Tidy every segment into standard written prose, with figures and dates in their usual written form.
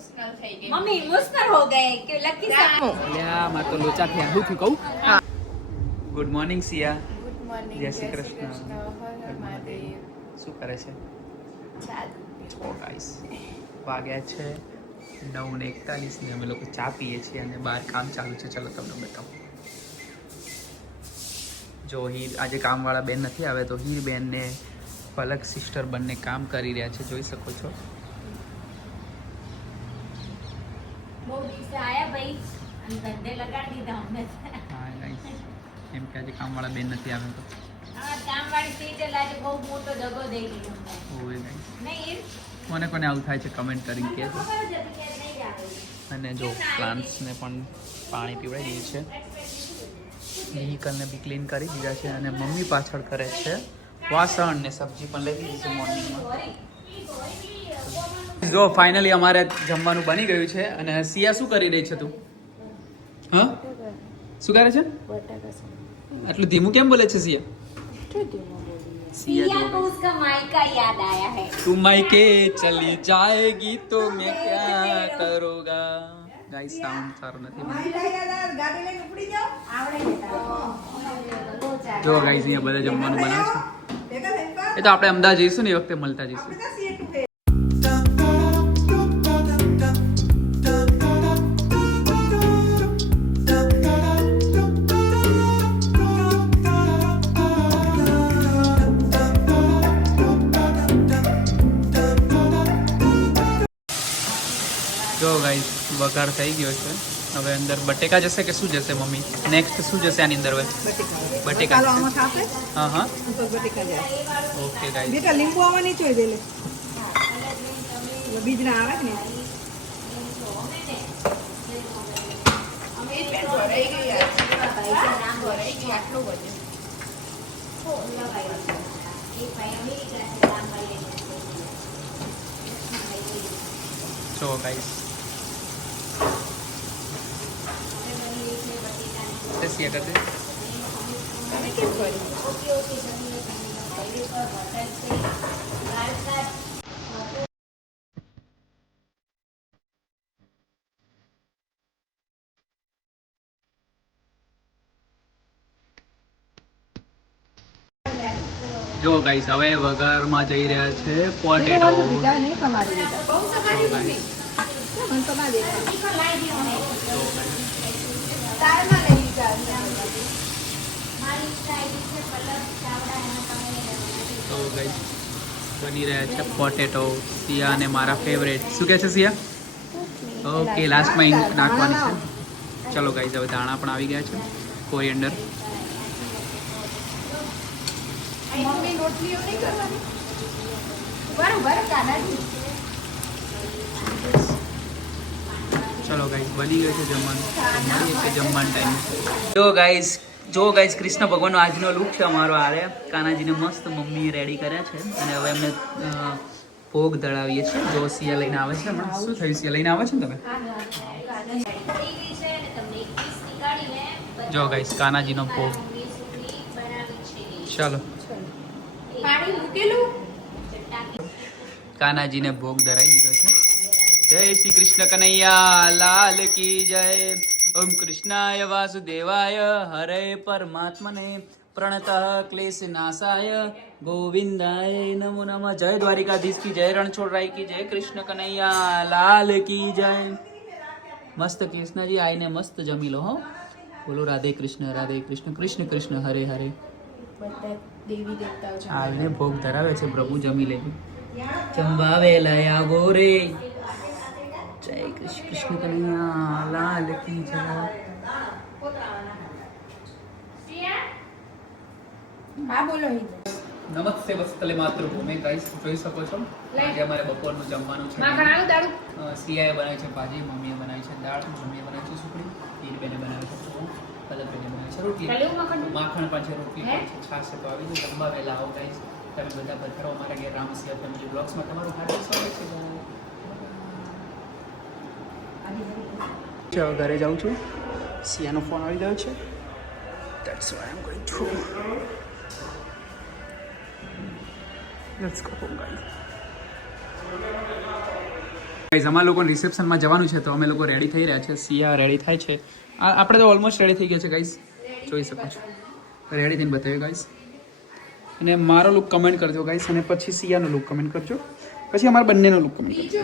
Mummy emotional हो गए कि लकी सब અલ્યા માર તો લોચા થયા હું કહું હા ગુડ મોર્નિંગ સિયા ગુડ મોર્નિંગ જય શ્રી કૃષ્ણ. હર હર મહાદેવ. શું કરે છે ચાલો ઓ ગાઈસ વાગ્યા છે 9:41 ને અમે લોકો ચા પીએ છીએ અને બહાર કામ ચાલુ છે. ચલો તમને બતાવું. જો હીર આજે કામવાળા બેન નથી આવે તો હીર બેન ને પલક સિસ્ટર બંને કામ કરી રહ્યા છે, જોઈ શકો છો. वो से आया भाई धंधे लगा दीधा हमने હા ગાઈસ એમ કે આજે કામવાળા બેન નથી આવે તો काम वाली चीज लाके बहुत मोटो जगह दे दी हमने ઓય ગાઈસ नहीं કોને કોને આવું થાય છે કમેન્ટ કરીને કહેજો. खबर जल्दी के नहीं आवे અને જો પ્લાન્ટ્સને પણ પાણી પીવડાવી દઈએ છે. વ્હીકલને બી ક્લીન કરી દીધા છે અને મમ્મી પાછળ કરે છે વાસણ ને સબ્જી પણ લઈ લીધી છે મોર્નિંગમાં. જો ફાઇનલી અમારે જમવાનું બની ગયું છે અને સિયા શું કરી રહી છે તું? હા શું કરે છે? આટલું ધીમું કેમ બોલે છે સિયા? सिया को उसका मायका याद आया है તું માયકે ચલી જાएगी તો मैं क्या करूँगा. ગાઈસ સાઉન્ડ સારો નથી. જો ગાઈસ અહીંયા બધા જમવાનું બનાવે છે. એ તો આપણે અમદાવાદ જઈશું ને એ વખતે મળતા જઈશું. જો ગાઈસ વઘાર થઈ ગયો છે. હવે અંદર બટેકા જશે કે શું જશે મમ્મી? નેક્સ્ટ શું જશે આની અંદર હવે? બટેકા જશે. હા હા ઓકે ગાઈસ. બેટા લીંબુ આવવાની જોઈએ દે બીજ ના આવે ને જો ગાઈસ એસી કરते જો ગાઈસ હવે વઘારમાં જઈ રહ્યા છે પોટેટો. નહીં તમારી બેટા બહુ તમારી મને તમારી દાળમાં લઈ તો ગાઈસ બની રહ્યા છે પોટેટો. સિયા અને મારા ફેવરેટ. શું કહે છે સિયા? ઓકે લાસ્ટમાં નાખવાની છે. ચલો ગાઈસ હવે દાણા પણ આવી ગયા છે. કોરિએન્ડર. મમ્મી રોટલીઓ નહીં કરવાની બરોબર કાનાજી ચલો ગાઈસ બની ગયું છે જમવાનું. મળીએ કે જમવાનું ટાઈમ. જો ગાઈસ કૃષ્ણ ભગવાનનો આજનો લુક છે અમારો. આરે કાનાજીને મસ્ત મમ્મીએ રેડી કર્યા છે અને હવે એમને ભોગ ધરાવીએ છીએ. જો સિયા લઈને આવે છે હમણાં. શું થયું સિયા લઈને આવે છે ને તમે? જો ગાઈસ કાનાજીનો ભોગ. ચાલો પાણી મૂકેલું કાનાજીને ભોગ ધરાઈ દીધો છે. જય શ્રી કૃષ્ણ કનૈયા લાલ કી જય. ઓમ કૃષ્ણાય વાસુદેવાય હરે પરમાત્મને પ્રણતઃ ક્લેશ નાશાય ગોવિંદાય નમો નમઃ. જય દ્વારિકાધીશ કી જય. રણછોડરાય કી જય. કૃષ્ણ કનૈયા લાલ કી જય. મસ્ત કૃષ્ણજી આઈને મસ્ત જમી લો હો. બોલો રાધે કૃષ્ણ કૃષ્ણ કૃષ્ણ હરે હરે. બધા દેવી દેવતાઓ આવીને ભોગ ધરાવે છે. પ્રભુ જમી લેજો. જમવાવે લયા ગોરે. જય કૃષ્ણ કનૈયા લાલ કી જય. હા બોલો નમસ્તે વસ્તલે માતૃભૂમિ. ગાઈસ જોઈ શકો છો આજે અમારે બપોરનું જમવાનું છે. સિયાએ બનાવી છે ભાજી, મમ્મીએ બનાવી છે દાળ, મમ્મીએ બનાવી છે સુખડી, હીરબેને બનાવી છે પલકબેને બનાવી છે રોટલી, માખણ પણ છે, રોટલી પણ છે, છાશ છે. તો આવી જો જમવા વહેલા આવો ગાઈસ. તમે બધા પધારો અમારા ઘેર. રામ સિયા ફેમિલી બ્લોગ્સમાં તમારું હાર્દિક સ્વાગત છે. ઘરે જાઉં છું. સિયાનો ફોન આવી ગયો છે. That's why I'm going to. Let's go home, guys. Guys અમારા લોકોને રિસેપ્શનમાં જવાનું છે તો અમે લોકો રેડી થઈ રહ્યા છે. સિયા રેડી થાય છે. આપણે તો ઓલમોસ્ટ રેડી થઈ ગયા છે ગાઈઝ, જોઈ શકો છો. રેડી થઈને બતાવ્યું ગાઈઝ. અને મારો લુક કમેન્ટ કરજો ગાઈઝ, અને પછી સિયાનો લુક કમેન્ટ કરજો, પછી અમારા બંનેનો લુક કમેન્ટ કરજો.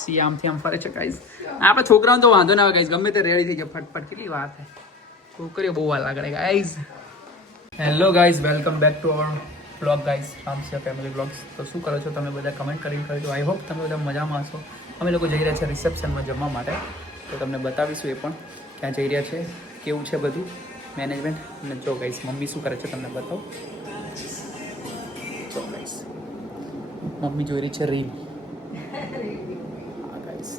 સિયા આમથી આમ ફરે છે ગાઈઝ. આપણે છોકરાઓને તો વાંધો ના આવે ગાઈઝ, ગમે તે રેડી થઈ જાય ફટફટ. કેટલી વાર થાય, છોકરીઓ બહુ વાર લાગે guys. Hello guys, welcome back to our blog guys, Ramsiya family blogs. તો શું કરો છો તમે બધા, કમેન્ટ કરીને કરજો. આઈ હોપ તમે બધા મજામાં હશો. અમે લોકો જઈ રહ્યા છે રિસેપ્શનમાં જમવા માટે, તો તમને બતાવીશું એ પણ ક્યાં જઈ રહ્યા છે, કેવું છે બધું મેનેજમેન્ટ. અને જો ગાઈઝ મમ્મી શું કરે છે તમને બતાવું. જો ગાઈઝ મમ્મી જોઈ રહી છે રીલ. હા ગાઈઝ,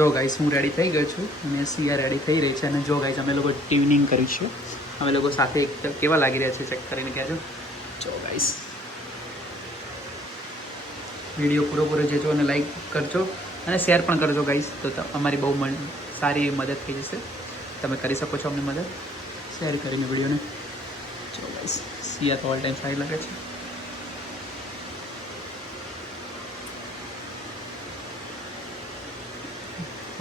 જો ગાઈઝ હું રેડી થઈ ગયો છું અને સિયા રેડી થઈ રહી છે. અને જો ગાઈઝ અમે લોકો ટ્યુનિંગ કરીશું. અમે લોકો સાથે કેવા લાગી રહ્યા છે ચેક કરીને કહેજો. જો ગાઈઝ વિડીયો પૂરો જોજો અને લાઈક કરજો અને શેર પણ કરજો ગાઈઝ, તો અમારી બહુ સારી એવી મદદ થઈ જશે. તમે કરી શકો છો અમને મદદ શેર કરીને વિડીયોને. જો ગાઈઝ સિયા તો ઓલ ટાઈમ સારી લાગે છે.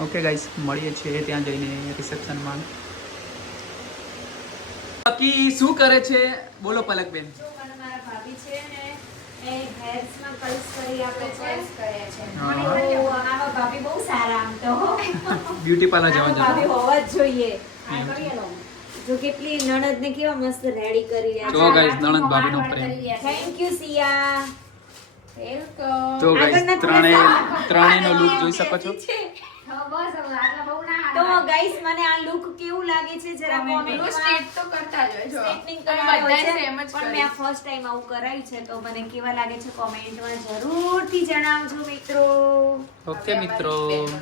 ઓકે ગાઈઝ, મળીએ છીએ ત્યાં જઈને રિસેપ્શનમાં. બાકી શું કરે છે બોલો પલકબેન. મારા ભાભી છે ને એ હેર્સમાં કર્લ્સ કરી આપે છે. હા. આવા ભાભી બહુ સારા આમ તો. બ્યુટી પાર્લર જવા આવા ભાભી જજો. હોવા જ જોઈએ. જો કેટલી નણંદને કેવા મસ્ત રેડી કરી રહ્યા જો guys, નણંદ ભાભીનો પ્રેમ. Thank you Siya. વેલકમ. જો ગાઈસ ત્રણેયનો લુક જોઈ શકો છો. તો ગાઈસ મને આ લુક કેવું લાગે છે જરા કોમેન્ટમાં સ્ટેટ તો કરતા જ હોય જો. સ્ટેટનિંગ અમે કરાવ્યો બધાએ છે same જ પણ કર્યું. મેં આ ફર્સ્ટ ટાઈમ આવું કરાયું છે, તો મને કેવા લાગે છે કોમેન્ટમાં જરૂરથી જણાવજો મિત્રો. ઓકે મિત્રો.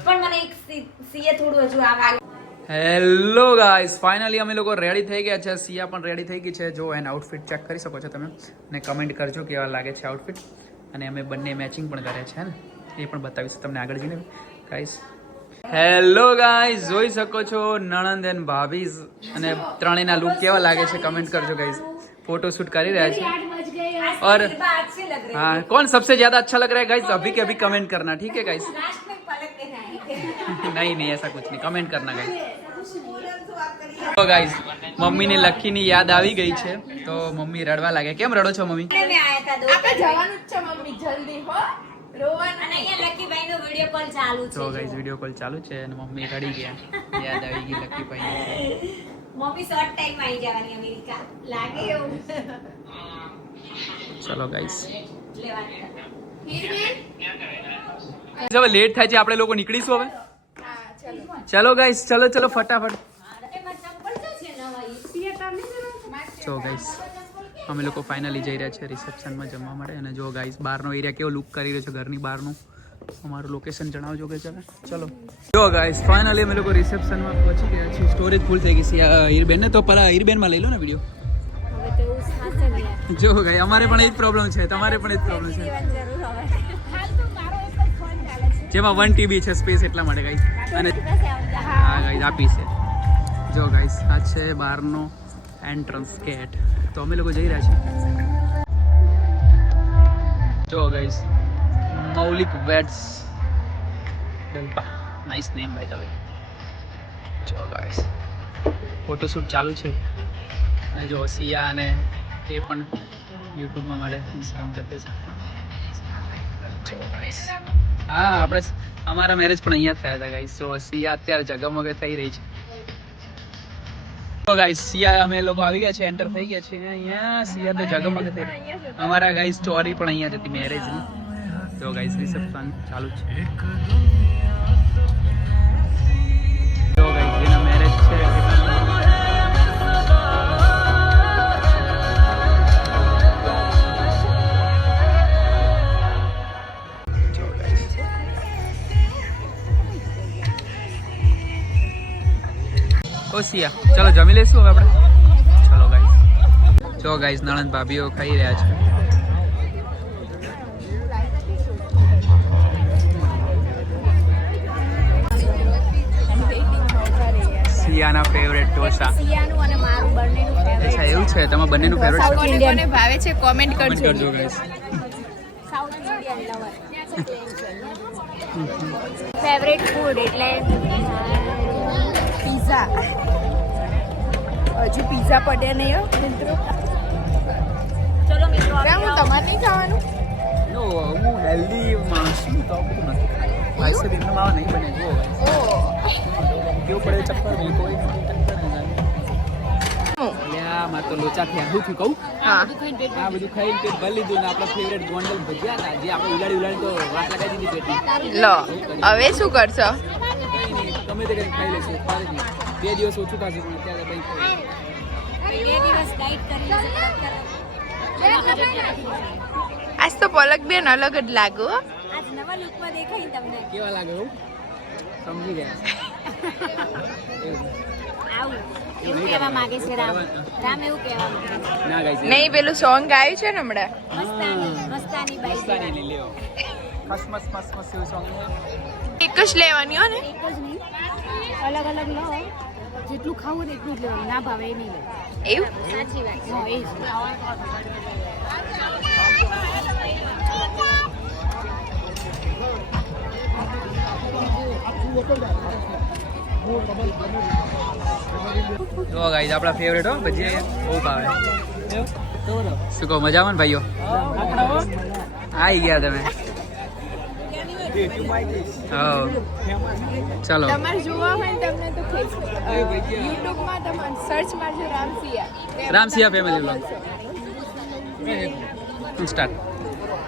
પણ મને એક સીએ થોડું હજુ આમ હેલો ગાઈસ, ફાઇનલી અમે લોકો રેડી થઈ ગયા છે. સિયા પણ રેડી થઈ ગઈ છે. જો એન આઉટફિટ ચેક કરી શકો છો તમે અને કમેન્ટ કરજો કેવા લાગે છે આઉટફિટ. અને અમે બંને મેચિંગ પણ કર્યા છે ને, એ પણ બતાવીશું તમને આગળ જઈને ગાઈસ. હેલો ગાઈસ, જોઈ શકો છો નણંદ એન્ડ ભાભી અને ત્રણેયના લુક કેવા લાગે છે કમેન્ટ કરજો ગાઈસ. फोटो शूट कर ही रहे हैं और अच्छे लग रहे हाँ, कौन सबसे ज्यादा अच्छा लग रहा है गाइस अभी के अभी कमेंट करना, ठीक है गाइस. लास्ट में पलक देना है. नहीं ऐसा कुछ नहीं, कमेंट करना गाइस. तो गाइस मम्मी ने लकी ની યાદ આવી ગઈ છે તો મમ્મી રડવા લાગે. કેમ રડો છો મમ્મી? મેં આયા હતા દો. આપણે જવાનું જ છે મમ્મી, જલ્દી હો. રોવાનું અને અહીંયા લકી ભાઈ નો વિડિયો કોલ ચાલુ છે. તો ગાઈસ વિડિયો કોલ ચાલુ છે અને મમ્મી રડી ગયા. યાદ આવી ગઈ લકી ભાઈ. મમ્મી શોર્ટ ટાઈમ આવી જવાની અમેરિકા લાગે એવું. ચલો ગાઈસ, લેવાનું. હવે લેટ થાય છે, આપણે લોકો નીકળીશું હવે. હા ચલો. ચલો ગાઈસ, ચલો ચલો ફટાફટ. એમાં ચંપલ તો છે નવા ઈ. જો ગાઈસ અમે લોકો ફાઇનલી જઈ રહ્યા છે રિસેપ્શનમાં જમવા માટે. અને જો ગાઈસ બહારનો એરિયા કેવો લુક કરી રહ્યો છે ઘરની બહારનું, અમારું લોકેશન જણાવજો કે ચાલે. ચલો જો ગાઈસ ફાઇનલી અમે લોકો રિસેપ્શનમાં પહોંચી ગયા છીએ. સ્ટોરેજ ફૂલ થઈ ગઈ છે હીરબેન ને, તો પેલા હીરબેનમાં લઈ લો ને વિડીયો. હવે તો એવું સાચે નહીં. જો ગાઈ અમારે પણ એ જ પ્રોબ્લેમ છે, તમારે પણ એ જ પ્રોબ્લેમ છે, જરૂર હવે. હાલ તો મારો એક જ ફોન ચાલે છે. જેમાં 1 TB છે સ્પેસ એટલા માટે ગાઈસ. અને હા ગાઈસ આપી છે. જો ગાઈસ આ છે બહારનો એન્ટ્રન્સ ગેટ. તો અમે લોકો જઈ રહ્યા છીએ. જો guys Maulik weds Dalpa, nice name by the way. જો ગાઈસ ફોટોશૂટ ચાલુ છે અને જો સિયા અને તે પણ યુટ્યુબમાં મારે ઇન્સ્ટાગ્રામ કરતે છે. જો ગાઈસ હા આપણે અમારા મેરેજ પણ અહીંયા થયા હતા ગાઈસ. તો સિયા અત્યારે જગમગ થઈ રહી છે. તો ગાઈસ સિયા અમે લોકો આવી ગયા છે, એન્ટર થઈ ગયા છે અહીંયા. સિયા તો જગમગ થઈ રહી. અમારા ગાઈસ સ્ટોરી પણ અહીંયા જ હતી મેરેજની. તો ગાઈસ રિસેપ્શન ચાલુ છે. તો ગાઈસ જેના મેરેજ છે ઓ સિયા ચલો જમી લઈશું હવે આપણે. ચલો ગાઈસ. જો ગાઈસ નણંદ ભાભીઓ ખાઈ રહ્યા છે. સિયાના ફેવરેટ ઢોસા. સિયાનું અને મારું બંનેનું ફેવરેટ. અચ્છા એવું છે, તમારા બંનેનું ફેવરેટ છે? કોને કોને ભાવે છે કોમેન્ટ કમેન્ટ કરજો. કરજો guys. South Indian favourite food એટલે પિઝા હજુ પિઝા પડ્યા નહીં હો મિત્રો ચલો મિત્રો કેમ હું તમારે નહીં ખાવાનું નો હું હેલ્ધી માણસ છું તો બધું નથી ખાતું આઈસ્ક્રીમ એકદમ આવા નહીં બને જો ઓ કેવું પડે ચક્કર નહીં કોઈ ચક્કર નહીં મારે તો લોચા થયા શું થયું કહું હા આ બધું ખાઈને પેટ ભરી લીધું ને આપણા ફેવરેટ ગોંડલ ભજીયા હતા જે આપણે ઉલાડી તો વાત લગાવી દીધી પેટની લો હવે શું કરશો કંઈ નહીં ગમે તે કંઈ ખાઈ લેશું ફારે નહીં 2 દિવસ ઓછું ખાશું પણ અત્યારે કંઈ ખાઈ 2 દિવસ ડાઈટ કરી આજ તો પલક બેન અલગ જ લાગો હો. આજ નવા લુકમાં દેખાય તમને કેવા લાગે હું સમજી ગયા આવું એવું કહેવા માંગે છે રામ રામ એવું કહેવા માંગે છે ના ગાઈસ નહીં પેલું સોંગ ગાયું છે ને હમણાં મસ્તાની બાઈ મસ્તાની લઈ લેવો મસ્ત મસ્ત મસ્ત મસ્ત એવું સોંગ એક જ લેવાની હો ને એક જ નહીં અલગ અલગ લો જેટલું ખાવું ને એટલું જ લેવાનું ના ભાવે એ નહીં લે એવું સાચી વાત હા એ જ જો ગાઈસ આપણા ફેવરેટ હો ભજીયા બહુ ભાવે શું કહો મજામાં ને ભાઈઓ આવી ગયા તમે હા ચાલો તમારે જોવા હોય ને તમને તો યુટ્યુબમાં તમે સર્ચ મારજો રામસિયા રામસિયા ફેમિલી બ્લોગ સ્ટાર્ટ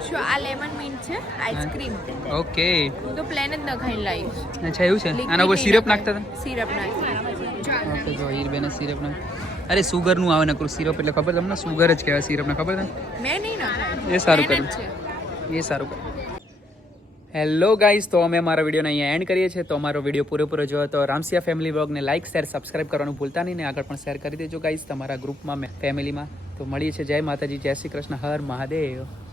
શું આ લેમન મિન્ટ છે આઈસ્ક્રીમ ઓકે હું તો પ્લેન જ ન ખાઈને લાવીશ અચ્છા એવું છે આના ઉપર સિરપ નાખતા હતા સિરપ નાખી ઓકે જો હીરબેને સિરપ નાખ અરે સુગરનું આવે નકરું સિરપ એટલે ખબર તમને સુગર જ કહેવાય સિરપને ખબર તમને મેં નહીં નાખાય એ સારું પ્લેન જ કર્યું એ સારું કર્યું હેલો ગાઈઝ તો અમે અમારા વિડીયોને અહીંયા એન્ડ કરીએ છીએ તો અમારો વિડીયો પૂરેપૂરો જોયો તો રામસિયા ફેમિલી બ્લોગને લાઇક શેર સબસ્ક્રાઇબ કરવાનું ભૂલતા નહીં ને આગળ પણ શેર કરી દેજો ગાઈઝ તમારા ગ્રુપમાં ફેમિલીમાં તો મળીએ છીએ જય માતાજી જય શ્રી કૃષ્ણ હર મહાદેવ